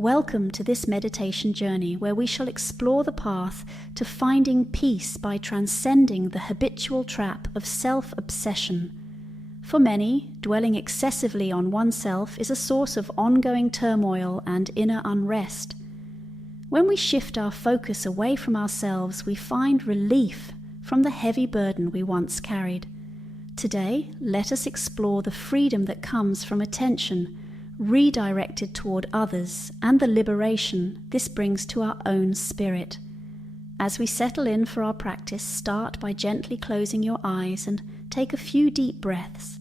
Welcome to this meditation journey where we shall explore the path to finding peace by transcending the habitual trap of self-obsession. For many, dwelling excessively on oneself is a source of ongoing turmoil and inner unrest. When we shift our focus away from ourselves, we find relief from the heavy burden we once carried. Today, let us explore the freedom that comes from attention redirected toward others and the liberation this brings to our own spirit. As we settle in for our practice, start by gently closing your eyes and take a few deep breaths.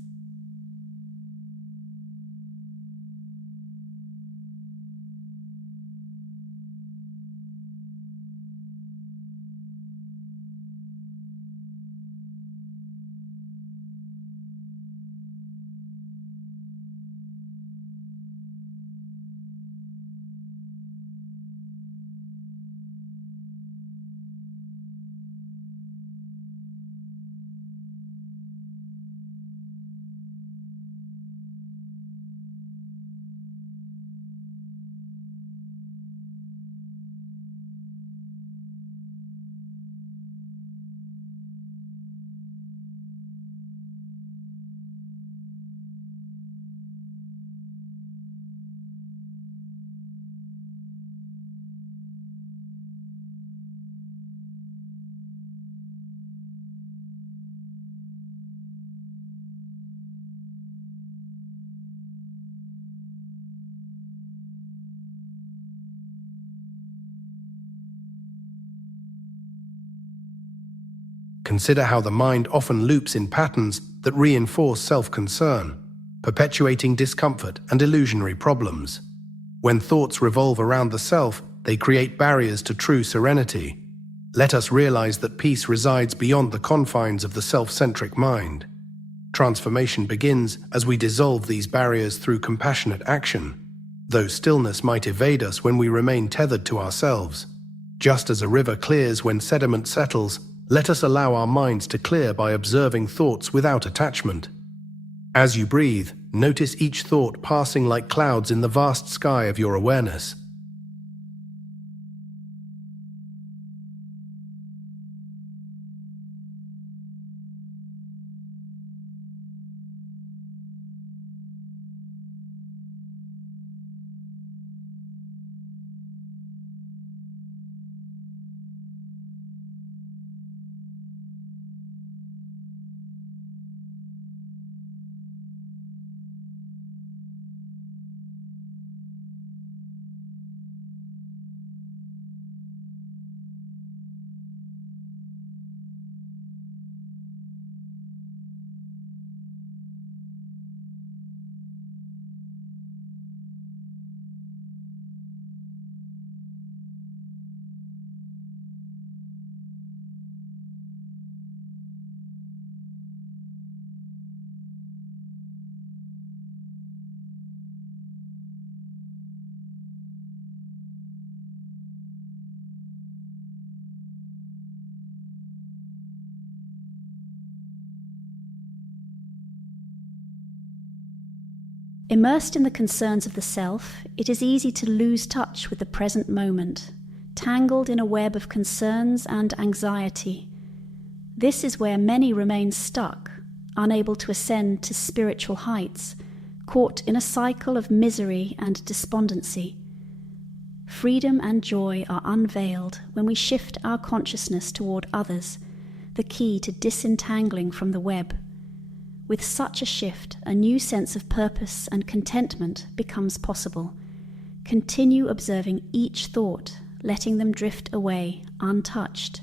Consider how the mind often loops in patterns that reinforce self-concern, perpetuating discomfort and illusionary problems. When thoughts revolve around the self, they create barriers to true serenity. Let us realize that peace resides beyond the confines of the self-centric mind. Transformation begins as we dissolve these barriers through compassionate action. Though stillness might evade us when we remain tethered to ourselves, just as a river clears when sediment settles, let us allow our minds to clear by observing thoughts without attachment. As you breathe, notice each thought passing like clouds in the vast sky of your awareness. Immersed in the concerns of the self, it is easy to lose touch with the present moment, tangled in a web of concerns and anxiety. This is where many remain stuck, unable to ascend to spiritual heights, caught in a cycle of misery and despondency. Freedom and joy are unveiled when we shift our consciousness toward others, the key to disentangling from the web. With such a shift, a new sense of purpose and contentment becomes possible. Continue observing each thought, letting them drift away untouched.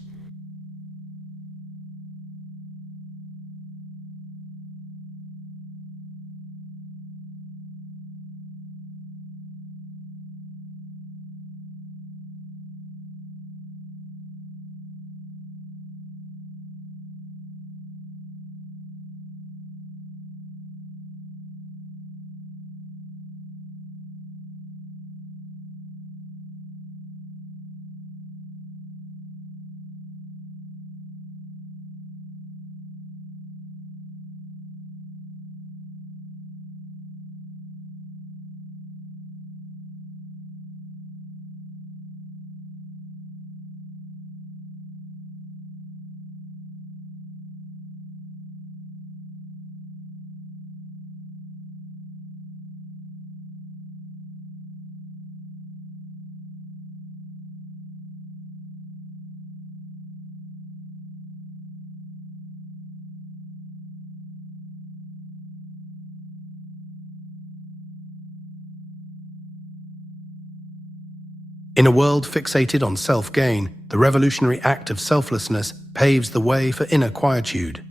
In a world fixated on self-gain, the revolutionary act of selflessness paves the way for inner quietude.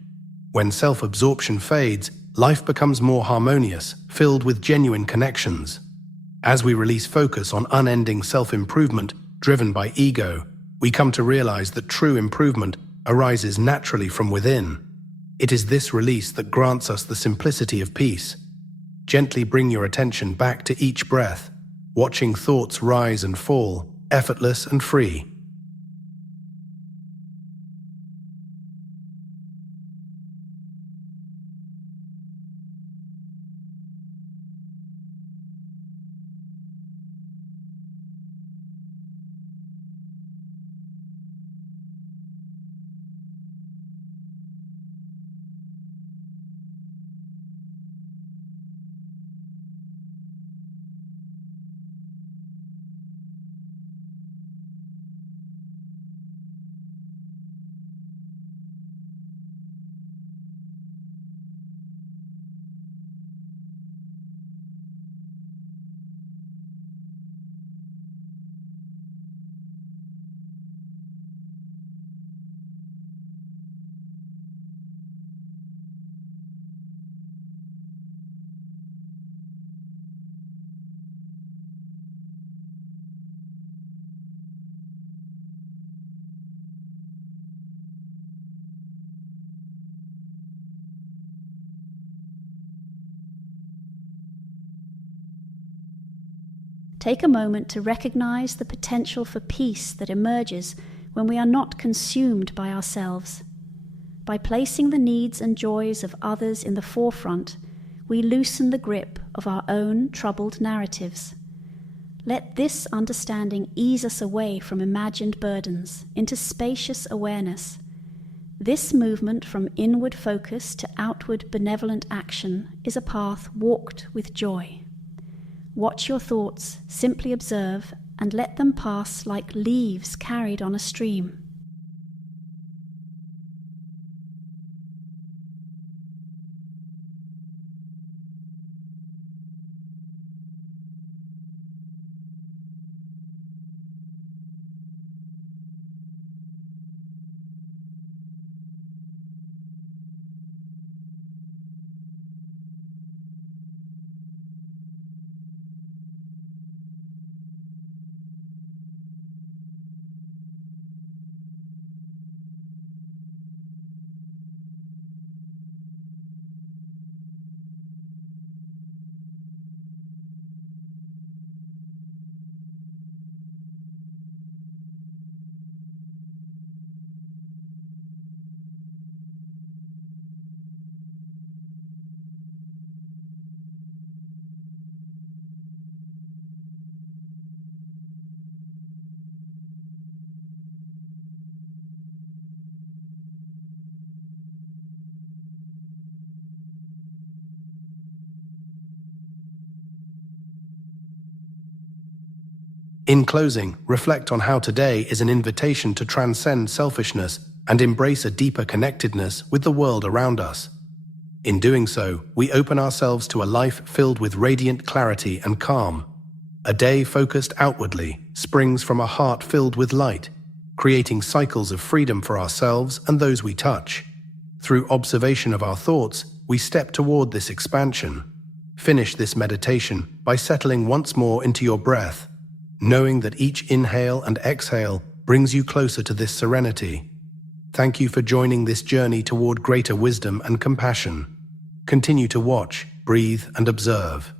When self-absorption fades, life becomes more harmonious, filled with genuine connections. As we release focus on unending self-improvement driven by ego, we come to realize that true improvement arises naturally from within. It is this release that grants us the simplicity of peace. Gently bring your attention back to each breath, watching thoughts rise and fall, effortless and free. Take a moment to recognize the potential for peace that emerges when we are not consumed by ourselves. By placing the needs and joys of others in the forefront, we loosen the grip of our own troubled narratives. Let this understanding ease us away from imagined burdens into spacious awareness. This movement from inward focus to outward benevolent action is a path walked with joy. Watch your thoughts, simply observe, and let them pass like leaves carried on a stream. In closing, reflect on how today is an invitation to transcend selfishness and embrace a deeper connectedness with the world around us. In doing so, we open ourselves to a life filled with radiant clarity and calm. A day focused outwardly springs from a heart filled with light, creating cycles of freedom for ourselves and those we touch. Through observation of our thoughts, we step toward this expansion. Finish this meditation by settling once more into your breath, knowing that each inhale and exhale brings you closer to this serenity. Thank you for joining this journey toward greater wisdom and compassion. Continue to watch, breathe, and observe.